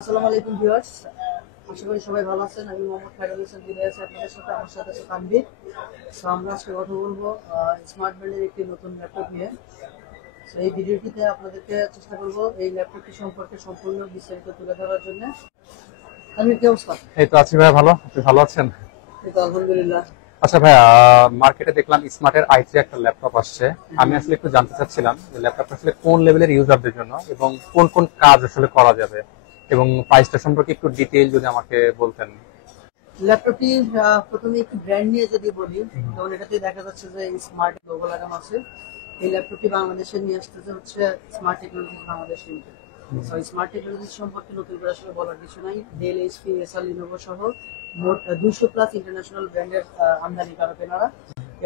আসসালামু আলাইকুম ভিউয়ার্স, আশা করি সবাই ভালো আছেন। আমি মোহাম্মদ খায়রুল ইসলাম ফিরে আছি আপনাদের সাথে। আমার সাথে আছে তানভীর। সো আমরা আজকে কথা বলবো স্মার্ট ব্র্যান্ডের একটি নতুন ল্যাপটপ নিয়ে। সো এই ভিডিওটিতে আপনাদেরকে চেষ্টা করবো এই ল্যাপটপটি সম্পর্কে সম্পূর্ণ বিস্তারিত তুলে ধরার জন্য। তানভীর, কি অবস্থা? এই তো আছি ভাই, ভালো। আপনি ভালো আছেন? এই তো আলহামদুলিল্লাহ। আচ্ছা ভাই, মার্কেটে দেখলাম স্মার্টের i3 একটা ল্যাপটপ আসছে। আমি আসলে একটু জানতে চাচ্ছিলাম যে ল্যাপটপটা আসলে কোন লেভেলের ইউজারদের জন্য এবং কোন কোন কাজ আসলে করা যাবে, এবং প্রাইসটা সম্পর্কে একটু ডিটেইল যদি আমাকে বলতেন। ল্যাপটপটি প্রথমে একটি ব্র্যান্ড নিয়ে যদি বলি, যেমন এটাতে দেখা যাচ্ছে যে স্মার্ট লোগো লাগানো আছে। এই ল্যাপটপটি বাংলাদেশে নিয়ে আসতেছে হচ্ছে smart technologies Bangladesh limited. So smart technologies সম্পর্কে নতুন করে আসলে বলার কিছু নাই। ডেল, এইচপি, এসার, লিনোভো সহ মোট 200+ ইন্টারন্যাশনাল ব্র্যান্ডের আমদানিকারক এনারা,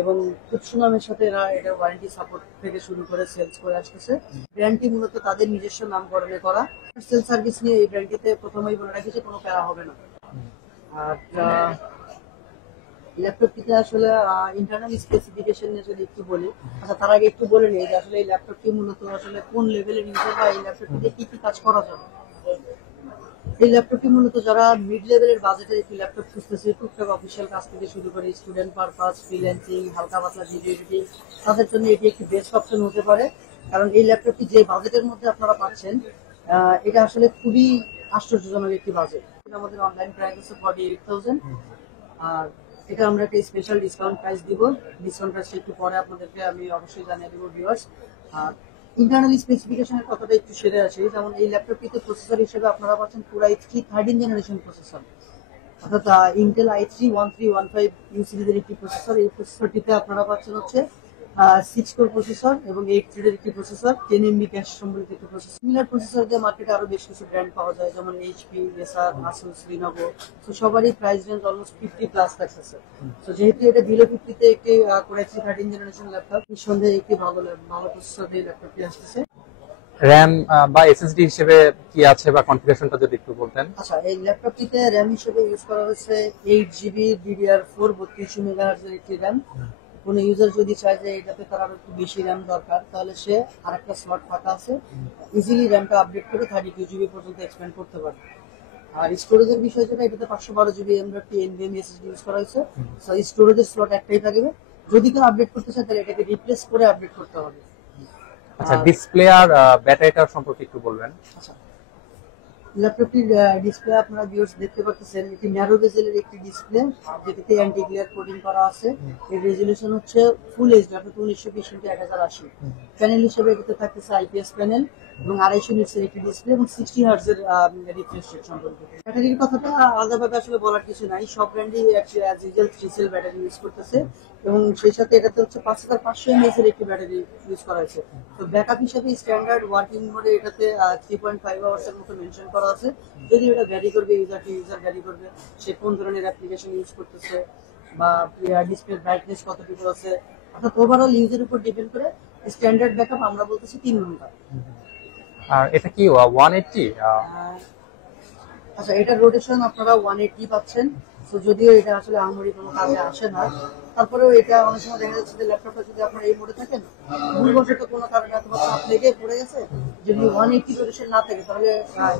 এবং খুব সুনামের সাথে এরা এটা ওয়ারেন্টি সাপোর্ট থেকে শুরু করে সেলস করে আসতেছে। ব্র্যান্ডটি মূলত তাদের নিজস্ব নামকরণে করা। সেল সার্ভিস নিয়ে এই ব্র্যান্ডটিতে প্রথমেই বলে রাখি যে কোনো প্যারা হবে না। আর ল্যাপটপটিতে আসলে ইন্টারনাল স্পেসিফিকেশন নিয়ে যদি একটু বলি, আচ্ছা তার আগে একটু বলে নিই যে আসলে এই ল্যাপটপটি মূলত আসলে কোন লেভেলের ইউজার বা এই ল্যাপটপটিতে কি কি কাজ করা যাবে। এই ল্যাপটপটি মূলত যারা মিড লেভেলের বাজেটের একটি ল্যাপটপ খুঁজতেছে, টুকটাক অফিসিয়াল কাজ থেকে শুরু করে স্টুডেন্ট পারপাস, ফ্রিল্যান্সিং, হালকা পাতলা ভিডিও এডিটিং, তাদের জন্য এটি একটি বেস্ট অপশন হতে পারে। কারণ এই ল্যাপটপটি যে বাজেটের মধ্যে আপনারা পাচ্ছেন, এটা আসলে খুবই আশ্চর্যজনক একটি বাজেট। আমাদের অনলাইন প্রাইস আছে 48,000। আর এটা আমরা একটা স্পেশাল ডিসকাউন্ট প্রাইস দিব। ডিসকাউন্ট প্রাইসটা একটু পরে আপনাদেরকে আমি অবশ্যই জানিয়ে দেবো ভিউয়ার্স। আর ইন্টারনাল স্পেসিফিকেশনের কথাটা একটু সেরে আসি। যেমন এই ল্যাপটপটিতে প্রসেসর হিসেবে আপনারা পাচ্ছেন পুরো i3 13 জেনারেশন প্রসেসর, অর্থাৎ ইন্টেল i3 1315 ইউ সিরিজের একটি প্রসেসর। এই প্রসেসরটিতে আপনারা পাচ্ছেন হচ্ছে 6 কোর প্রসেসর এবং 8 থ্রেডের একটি প্রসেসর, 10 MB ক্যাশ সম্বলিত একটি প্রসেসর। সিমিলার প্রসেসর দিয়ে মার্কেটে আরো বেশ কিছু ব্র্যান্ড পাওয়া যায়, যেমন এইচপি, এসার, আসুস, লিনোভো। তো সবারই প্রাইস রেঞ্জ অলমোস্ট 50+ থাকতেছে। তো যেহেতু এটা বিলো 50-তে একটি কোর i3 13 জেনারেশন ল্যাপটপ, নিঃসন্দেহে একটি ভালো প্রসেসর দিয়ে ল্যাপটপটি আসতেছে। র্যাম বা এসএসডি হিসেবে কি আছে বা কনফিগারেশনটা যদি একটু বলতেন। আচ্ছা, এই ল্যাপটপটিতে র্যাম হিসেবে ইউজ করা হয়েছে 8GB DDR4 32 মেগাহার্টজ এর একটি র্যাম। কোন ইউজার যদি চায় যে এটাতে তার আরো একটু বেশি র্যাম দরকার, তাহলে সে আরেকটা স্লট ফাঁকা আছে, ইজিলি র্যামটা আপডেট করে 32GB পর্যন্ত এক্সপ্যান্ড করতে পারে। আর স্টোরেজের বিষয় যেটা, এটাতে 512GB M.2 NVMe SSD use করা হয়েছে। স্টোরেজের স্লট একটাই থাকবে। যদি কেউ আপডেট করতে চায় তাহলে এটাকে রিপ্লেস করে আপডেট করতে হবে। আচ্ছা, ডিসপ্লে আর ব্যাটারিটার সম্পর্কে একটু বলবেন। আচ্ছা, ল্যাপটপটির ডিসপ্লে আপনারা ভিউয়ার্স দেখতে পাচ্ছেন, এটি ন্যারো বেজেলের একটি ডিসপ্লে, যেটাতে অ্যান্টি গ্লেয়ার কোটিং করা আছে। এর রেজোলিউশন হচ্ছে ফুল এইচডি, অর্থাৎ 1920x1080। প্যানেল হিসেবে এটাতে থাকতেছে আইপিএস প্যানেল এবং 250 নিটসের একটি ডিসপ্লে এবং 60 হার্টজ এর রিফ্রেশ রেট সম্পর্কে। ব্যাটারির কথাটা আলাদাভাবে আসলে বলার কিছু নাই, সব ব্র্যান্ডই as usual 3 cell battery use করতেছে, এবং সেই সাথে এটাতে হচ্ছে 5500 mAh এর একটি ব্যাটারি ইউজ করা হয়েছে। তো ব্যাকআপ হিসেবে স্ট্যান্ডার্ড ওয়ার্কিং মোডে এটাতে 3.5 আওয়ার্স এর মতো মেনশন করা আছে। যদি এটা ভ্যারি করবে, ইউজার ভ্যারি করবে, সে কোন ধরনের অ্যাপ্লিকেশন ইউজ করতেছে বা ডিসপ্লে ব্রাইটনেস কতটুকু আছে, অর্থাৎ ওভারঅল ইউজের উপর ডিপেন্ড করে স্ট্যান্ডার্ড ব্যাকআপ আমরা বলতেছি 3 ঘন্টা। আর এটা কি 180? আচ্ছা, এটা রোটেশন আপনারা 180 পাচ্ছেন। তো যদিও এটা আসলে আহামরি কোনো কাজে আসে না, তারপরেও এটা অনেক সময় দেখা যাচ্ছে যে ল্যাপটপটা যদি আপনারা এই মোডে থাকেন, ভুলবশত কোনো কারণে অথবা চাপ লেগে পড়ে গেছে, যদি 180 রোটেশন না থাকে তাহলে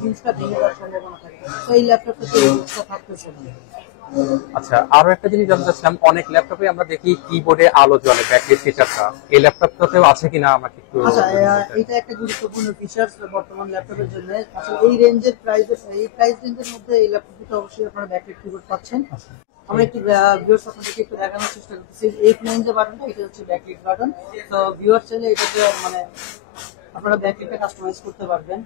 হিঞ্জটা ভেঙে যাওয়ার সম্ভাবনা থাকে। তো এই ল্যাপটপটাতে এই জিনিসটা থাকতেছে না। আচ্ছা, আরো একটা জিনিস জানতে চাচ্ছিলাম, অনেক ল্যাপটপে আমরা দেখি কিবোর্ডে আলো জ্বলে, ব্যাকলাইট ফিচারটা এই ল্যাপটপটাতেও আছে কিনা আমাকে একটু। আচ্ছা, এটা একটা গুরুত্বপূর্ণ ফিচার্স বর্তমান ল্যাপটপের জন্য। আসলে এই রেঞ্জের এই প্রাইস রেঞ্জের মধ্যে এই ল্যাপটপটা অবশ্যই আপনারা ব্যাকলাইট কিবোর্ড পাচ্ছেন। আমরা একটু ভিউয়ার্স আপনাদেরকে একটু দেখানোর চেষ্টা করতেছি। F9 যে বাটনটা, এটা হচ্ছে ব্যাকলাইট বাটন। তো ভিউয়ার চাইলে এটাতে মানে আপনারা ব্যাকলাইটটা কাস্টমাইজ করতে পারবেন।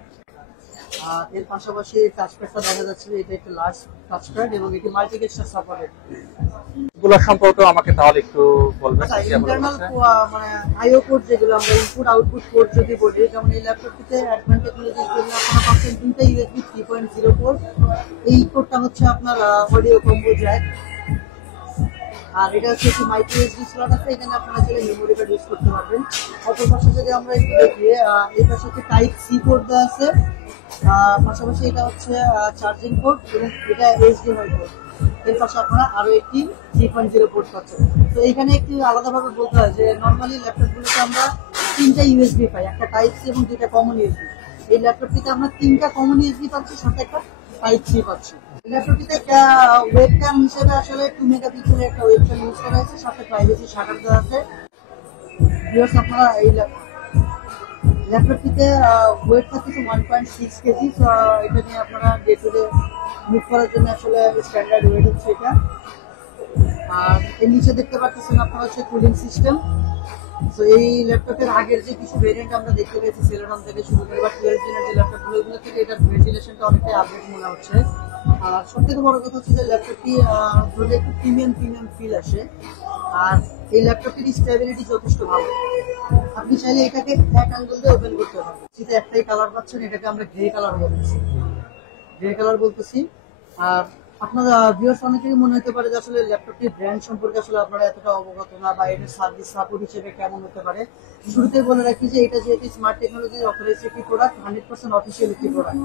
এর পাশাপাশি টাচপ্যাডটা দেখা যাচ্ছে যে এটা একটা লার্জ টাচপ্যাড এবং এটি মাল্টি গেস্টার সাপোর্টেড। এগুলো সম্পর্কে আমাকে তাহলে একটু বলবেন। আচ্ছা, ইন্টারনাল মানে আইও পোর্ট যেগুলো আমরা ইনপুট আউটপুট পোর্ট যদি বলি, যেমন এই ল্যাপটপটিতে অ্যাডভান্স টেকনোলজির জন্য আপনারা পাচ্ছেন 2টা USB 3.0 পোর্ট। এই পোর্টটা হচ্ছে আপনার অডিও কম্বো জ্যাক। আর এটা হচ্ছে একটি মাইক্রো এসডি স্লট আছে, এখানে আপনারা চাইলে মেমোরি কার্ড ইউজ করতে পারবেন। অপর পাশে যদি আমরা একটু দেখি, এই পাশে একটি টাইপ সি পোর্ট দেওয়া আছে, পাশাপাশি এটা হচ্ছে চার্জিং পোর্ট এবং এটা এইচডিএমআই পোর্ট। এর পাশে আপনারা আরো একটি 3.0 পোর্ট পাচ্ছেন। তো এখানে একটি আলাদাভাবে বলতে হয় যে নর্মালি ল্যাপটপগুলোতে আমরা 3টা ইউএসবি পাই, একটা টাইপ সি এবং 2টা কমন ইউএসবি। এই ল্যাপটপটিতে আমরা 3টা কমন ইউএসবি পাচ্ছি, সাথে একটা টাইপ সি পাচ্ছি। ল্যাপটপটিতে ওয়েবক্যাম হিসেবে আসলে 2 মেগাপিক্সেলের একটা ওয়েবক্যাম ইউজ করা হয়েছে, সাথে প্রাইভেসি শাটার দেওয়া আছে। ভিউয়ার্স আপনারা এই ল্যাপটপটিতে ওয়েট থাকতেছে 1.6 কেজি। এটা নিয়ে আপনারা ডে টু ডে মুভ করার জন্য আসলে স্ট্যান্ডার্ড ওয়েট হচ্ছে এটা। আর এর নিচে দেখতে পাচ্ছেন আপনারা হচ্ছে কুলিং সিস্টেম। তো এই ল্যাপটপের আগের যে কিছু ভেরিয়েন্ট আমরা দেখতে পেয়েছি সেলেরন থেকে শুরু করে বা 12 জেনের যে ল্যাপটপগুলো, এগুলো থেকে এটার ভেন্টিলেশনটা অনেকটাই আপডেট মনে হচ্ছে। আর সবথেকে বড় কথা হচ্ছে যে ল্যাপটপটি ধরলে একটু প্রিমিয়াম ফিল আসে। আর এই ল্যাপটপটির স্টেবিলিটি যথেষ্ট ভালো। আপনি চাইলে এটাকে এক অ্যাঙ্গেল দিয়ে ওপেন করতে পারবেন। সেটা একটাই কালার পাচ্ছেন, এটাকে আমরা গ্রে কালার বলতেছি। আর আপনারা ভিউয়ার্স অনেকেরই মনে হতে পারে যে আসলে ল্যাপটপটির ব্র্যান্ড সম্পর্কে আসলে আপনারা এতটা অবগত না, বা এটার সার্ভিস সাপোর্ট হিসেবে কেমন হতে পারে। শুরুতে বলে রাখি যে এটা যেহেতু স্মার্ট টেকনোলজির অথরাইজড একটি প্রোডাক্ট, 100% অফিসিয়াল একটি প্রোডাক্ট।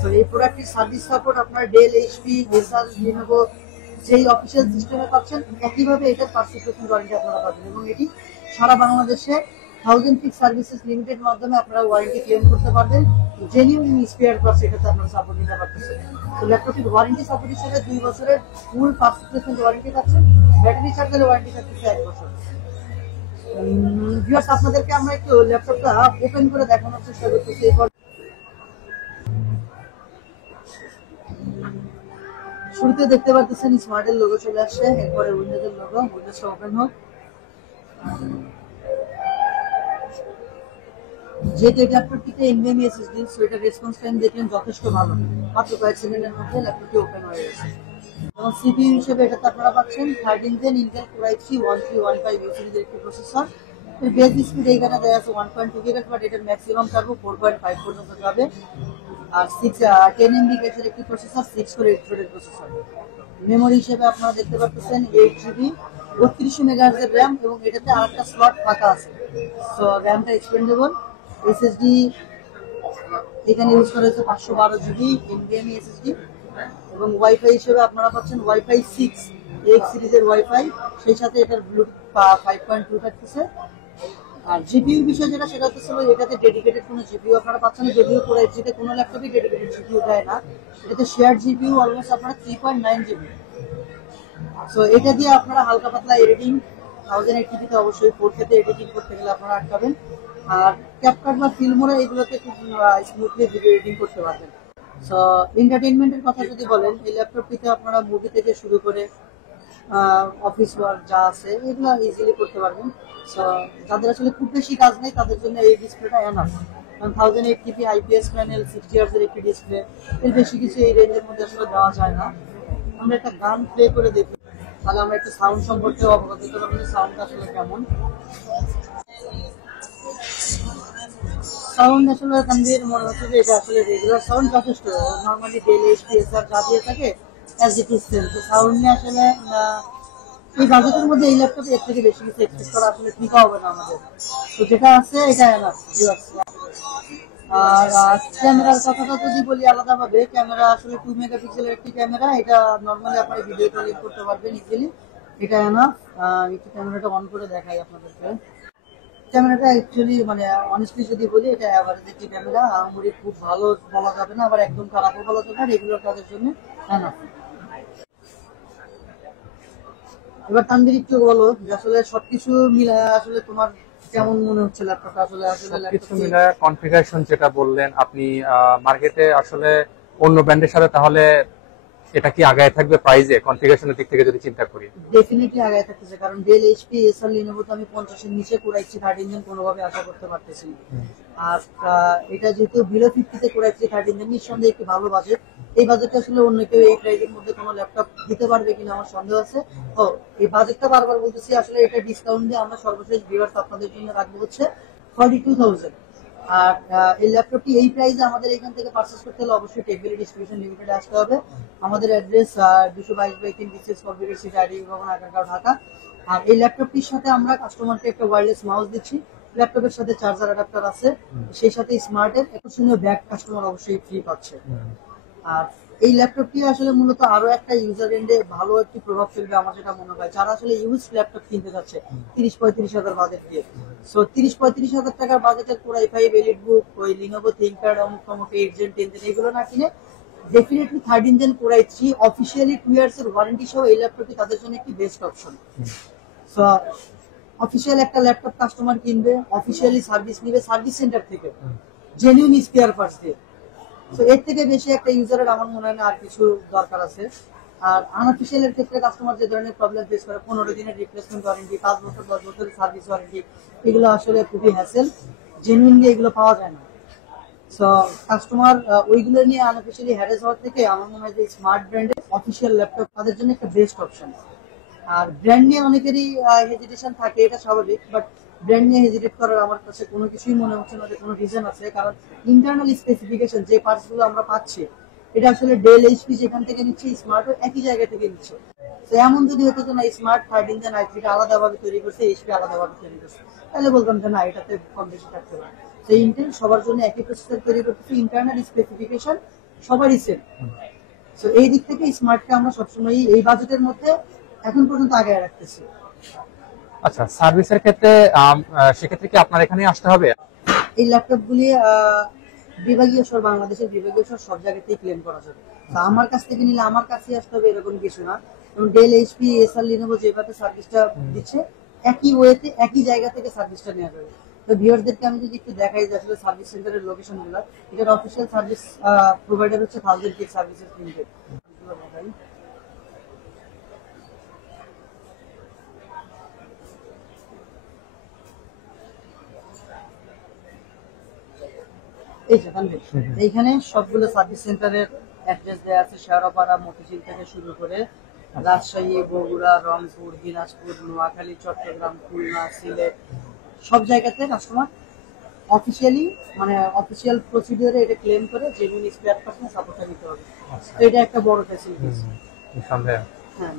তো এই প্রোডাক্টের সার্ভিস সাপোর্ট আপনার ডেল, এইচপি, এসার, লিনোভো যেই অফিসিয়াল সিস্টেমে পাচ্ছেন, একইভাবে এটার 5% ওয়ারেন্টি আপনারা পাবেন। এবং এটি সারা বাংলাদেশে 1000 ফিক্স সার্ভিসেস লিমিটেড মাধ্যমে আপনারা ওয়ারেন্টি ক্লেম করতে পারবেন। জেনুইন স্পেয়ার পার্টস এটাতে আপনারা সাপোর্ট নিতে পারতেছেন। তো ল্যাপটপটির ওয়ারেন্টি সাপোর্ট হিসেবে 2 বছরের ফুল 5% ওয়ারেন্টি পাচ্ছেন। ব্যাটারি চার্জের ওয়ারেন্টি থাকতেছে 1 বছর। ভিউয়ার্স আপনাদেরকে আমরা একটু ল্যাপটপটা ওপেন করে দেখানোর চেষ্টা করতেছি। এরপর শুরুতে দেখতে পাচ্ছেন স্মার্টের লোগো চলে আসছে, এরপরে উইন্ডোজের লোগো। উইন্ডোজটা ওপেন হোক। যেহেতু এই ল্যাপটপটিতে এনভিএমই এসএসডি, সো এটার রেসপন্স টাইম দেখলেন যথেষ্ট ভালো, মাত্র কয়েক সেকেন্ডের মধ্যে ল্যাপটপটি ওপেন হয়ে গেছে। এবং সিপিইউ হিসেবে এটাতে আপনারা পাচ্ছেন 13 জেন ইন্টেল কোর i3 1315 সিরিজের একটি প্রসেসর। এর বেস স্পিড এইখানে দেওয়া আছে 1.2 GHz, বাট এটার ম্যাক্সিমাম টার্বো 4.5 পর্যন্ত যাবে। আর 10 MB ক্যাশের একটি প্রসেসর, 6 কোর 8 থ্রেডের প্রসেসর। মেমোরি হিসেবে আপনারা দেখতে পাচ্ছেন 8GB 32 মেগাহার্জ এর র্যাম, এবং এটাতে আরেকটা স্লট ফাঁকা আছে। সো র্যামটা এক্সপেন্ডেবল। এসএসডি এখানে ইউজ করা হয়েছে 512GB এনভিএমই এসএসডি। এবং ওয়াইফাই হিসেবে আপনারা পাচ্ছেন ওয়াইফাই 6 এক্স সিরিজের ওয়াইফাই, সেই সাথে এটার ব্লুটুথ 5.2 থাকতেছে। আর জিপিইউ বিষয় যেটা, সেটা হচ্ছে এটাতে ডেডিকেটেড কোনো জিপিইউ আপনারা পাচ্ছেন না, যদিও করে এটাতে কোনো ল্যাপটপে ডেডিকেটেড জিপিইউ দেয় না। এটাতে শেয়ার জিপিইউ অলমোস্ট আপনারা 3.9GB। সো এটা দিয়ে আপনারা হালকা পাতলা এডিটিং 1080p তে অবশ্যই 4K তে এডিটিং করতে গেলে আপনারা আটকাবেন। আর ক্যাপকাট বা ফিল্মোরা এগুলোতে খুব স্মুথলি ভিডিও এডিটিং করতে পারবেন। সো এন্টারটেইনমেন্টের কথা যদি বলেন, এই ল্যাপটপটিতে আপনারা মুভি থেকে শুরু করে অফিস ওয়ার্ক যা আছে এগুলো ইজিলি করতে পারবেন। সো যাদের আসলে খুব বেশি কাজ নেই তাদের জন্য এই ডিসপ্লেটা এনাফ। কারণ 1080p আইপিএস প্যানেল, 60 Hz এর একটি ডিসপ্লে, এর বেশি কিছু এই রেঞ্জের মধ্যে আসলে দেওয়া যায় না। আমরা একটা গান প্লে করে দেখি, তাহলে আমরা একটু সাউন্ড সম্পর্কে অবগত হতে পারবো, সাউন্ডটা আসলে কেমন। সাউন্ড আসলে তানভীর মনে হচ্ছে যে এটা আসলে রেগুলার সাউন্ড, যথেষ্ট নরমালি ডেল, এইচপি, এসআর যা দিয়ে থাকে অ্যাজ ইট ইজ সেম। তো সাউন্ড নিয়ে আসলে এই বাজেটের মধ্যে এই ল্যাপটপে এর থেকে বেশি কিছু এক্সপেক্ট করা আসলে ঠিক হবে না আমাদের। তো যেটা আছে এটা এনাফ। আর ক্যামেরার কথাটা যদি বলি আলাদাভাবে, ক্যামেরা আসলে 2 মেগাপিক্সেলের একটি ক্যামেরা। এটা নর্মালি আপনারা ভিডিও কলিং করতে পারবেন ইজিলি, এটা এনাফ। একটু ক্যামেরাটা অন করে দেখাই আপনাদেরকে। ক্যামেরাটা অ্যাকচুয়ালি মানে অনেস্টলি যদি বলি, এটা অ্যাভারেজ একটি ক্যামেরা। আহামরি খুব ভালো বলা যাবে না, আবার একদম খারাপও বলা যাবে না, রেগুলার কাজের জন্য এনাফ। এবার তানভীর একটু বলো যে আসলে সবকিছু মিলায় আসলে তোমার কেমন মনে হচ্ছে ল্যাপটপটা? আসলে সবকিছু মিলায় কনফিগারেশন যেটা বললেন আপনি, মার্কেটে আসলে অন্য ব্র্যান্ডের সাথে তাহলে এটা কি আগায় থাকবে প্রাইসে, কনফিগারেশনের দিক থেকে যদি চিন্তা করি? ডেফিনেটলি আগায় থাকতেছে, কারণ ডেল, এইচপি, এসার, লিনোভো তো আমি 50 এর নিচে কোরাইছি 13 জেন কোনোভাবে আশা করতে পারতেছি। আর এটা যেহেতু বিলো 50 তে কোরাইছি 13 জেন, নিঃসন্দেহে একটি ভালো বাজেট। এই বাজেটটা আসলে অন্য কেউ এই প্রাইসের মধ্যে কোনো ল্যাপটপ দিতে পারবে কিনা আমার সন্দেহ আছে। ও এই বাজেটটা বারবার বলতেছি, আসলে এটা ডিসকাউন্ট দিয়ে আমরা সর্বশেষ ভিউয়ার্স আপনাদের জন্য রাখবো হচ্ছে 42,000। আর এই ল্যাপটপটি এই প্রাইসে আমাদের এখান থেকে পারচেজ করতে হলে অবশ্যই টেকবিলি ডিস্ট্রিবিউশন লিমিটেড আসতে হবে। আমাদের address 222/3 BCS computer city, ID ভবন, আগারগাঁও, ঢাকা। আর এই ল্যাপটপটির সাথে আমরা কাস্টমারকে একটা ওয়্যারলেস মাউস দিচ্ছি, ল্যাপটপের সাথে চার্জার অ্যাডাপ্টার আছে, সেই সাথে স্মার্টের আকর্ষণীয় ব্যাগ কাস্টমার অবশ্যই ফ্রি পাচ্ছে। আর এই ল্যাপটপটি আসলে মূলত আরো একটা ইউজার এন্ডে ভালো একটি প্রভাব ফেলবে আমার যেটা মনে হয়, যারা আসলে ইউজ ল্যাপটপ কিনতে যাচ্ছে 30-35 হাজার বাজেট দিয়ে। সো 30-35 হাজার টাকার বাজেটের কোর i5 এলিট বুক, ওই লিনোভো থিংকপ্যাড, অমুক তমুক 8 জেন 10 জেন এগুলো না কিনে definitely 3rd Gen Core i3 officially 2 years এর ওয়ারেন্টি সহ এই ল্যাপটপটি তাদের জন্য একটি বেস্ট অপশন। সো অফিসিয়াল একটা ল্যাপটপ কাস্টমার কিনবে, অফিসিয়ালি সার্ভিস নিবে সার্ভিস সেন্টার থেকে, জেনুইন স্পেয়ার পার্টস দিয়ে। তো এর থেকে বেশি একটা ইউজারের আমার মনে হয় না আর কিছু দরকার আছে। আর আনঅফিসিয়াল এর ক্ষেত্রে কাস্টমার যে ধরনের প্রবলেম ফেস করে, 15 দিনের রিপ্লেসমেন্ট ওয়ারেন্টি, 5 বছর 10 বছরের সার্ভিস ওয়ারেন্টি, এগুলো আসলে খুবই হ্যাসেল, জেনুইনলি এগুলো পাওয়া যায় না। সো কাস্টমার ওইগুলো নিয়ে আনঅফিসিয়ালি হ্যারেস হওয়ার থেকে আমার মনে হয় যে স্মার্ট ব্র্যান্ডের অফিসিয়াল ল্যাপটপ তাদের জন্য একটা বেস্ট অপশন। আর ব্র্যান্ড নিয়ে অনেকেরই হেজিটেশন থাকে, এটা স্বাভাবিক, বাট ব্র্যান্ড নিয়ে হেজিটেট করার আমার কাছে কোনো কিছুই মনে হচ্ছে না যে কোনো রিজন আছে। কারণ ইন্টারনাল স্পেসিফিকেশন যে পার্টস গুলো আমরা পাচ্ছি, এটা আসলে ডেল এইচপি যেখান থেকে নিচ্ছে, স্মার্টও একই জায়গা থেকে নিচ্ছে। তো এমন যদি হতো যে না স্মার্ট 3rd Gen i3 আলাদাভাবে তৈরি করছে, এইচপি আলাদাভাবে তৈরি করছে, তাহলে বলতাম যে না এটাতে কম বেশি থাকতে পারে। তো ইন্টেল সবার জন্য একই প্রসেসর তৈরি করতেছে, ইন্টারনাল স্পেসিফিকেশন সবারই সেম। তো এই দিক থেকে স্মার্টকে আমরা সবসময় এই বাজেটের মধ্যে এখন পর্যন্ত আগে রাখতেছি। আচ্ছা, সার্ভিসের ক্ষেত্রে সেক্ষেত্রে কি আপনার এখানে আসতে হবে? এই ল্যাপটপ গুলি বিভাগীয় স্বর, বাংলাদেশের বিভাগীয় স্বর সব জায়গাতেই ক্লেম করা যাবে। তা আমার কাছ থেকে নিলে আমার কাছে আসতে হবে এরকম কিছু না। এবং ডেল এইচপি এসআর লিনোভো যেভাবে সার্ভিসটা দিচ্ছে, একই ওয়েতে একই জায়গা থেকে সার্ভিসটা নেওয়া যাবে। তো ভিউয়ারদেরকে আমি যদি একটু দেখাই যে আসলে সার্ভিস সেন্টারের লোকেশন গুলো, এটার অফিসিয়াল সার্ভিস প্রোভাইডার হচ্ছে 1000 গিগ সার্ভিসেস লিমিটেড। এই যে তানভীর, এইখানে সবগুলো সার্ভিস সেন্টারের অ্যাড্রেস দেওয়া আছে। শেওড়াপাড়া, মতিঝিল থেকে শুরু করে রাজশাহী, বগুড়া, রংপুর, দিনাজপুর, নোয়াখালী, চট্টগ্রাম, খুলনা, সিলেট, সব জায়গাতে কাস্টমার অফিসিয়ালি মানে অফিসিয়াল প্রসিডিওরে এটা ক্লেম করে জেনুইন স্পেয়ার পার্টস সাপোর্টটা নিতে হবে। তো এটা একটা বড় ফ্যাসিলিটি। নিঃসন্দেহে। হ্যাঁ,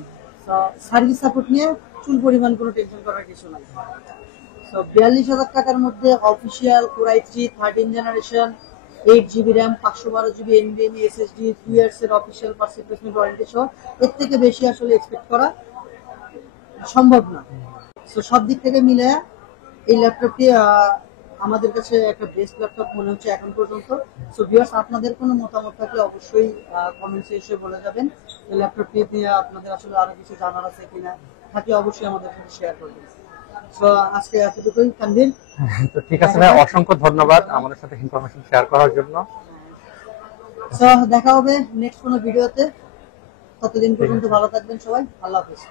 তো সার্ভিস সাপোর্ট নিয়ে চুল পরিমাণ কোনো টেনশন করার কিছু নাই। তো 42,000 টাকার মধ্যে official Core i3 13 generation, 8GB RAM, 512GB NVMe SSD, 2 years এর অফিসিয়াল পার্টস রিপ্লেসমেন্ট ওয়ারেন্টি সহ এর থেকে বেশি আসলে এক্সপেক্ট করা সম্ভব না। তো সব দিক থেকে মিলে এই ল্যাপটপটি আমাদের কাছে একটা বেস্ট ল্যাপটপ মনে হচ্ছে এখন পর্যন্ত। সো ভিউয়ার্স, আপনাদের কোনো মতামত থাকলে অবশ্যই কমেন্টসে এসে বলে যাবেন। এই ল্যাপটপটি নিয়ে আপনাদের আসলে আরো কিছু জানার আছে কিনা, থাকলে অবশ্যই আমাদের সাথে শেয়ার করবেন। সো আজকে এতটুকুই তানভীর। তো ঠিক আছে ভাই, অসংখ্য ধন্যবাদ আমাদের সাথে ইনফরমেশন শেয়ার করার জন্য। সো দেখা হবে নেক্সট কোনো ভিডিওতে। ততদিন পর্যন্ত ভালো থাকবেন সবাই, আল্লাহ হাফেজ।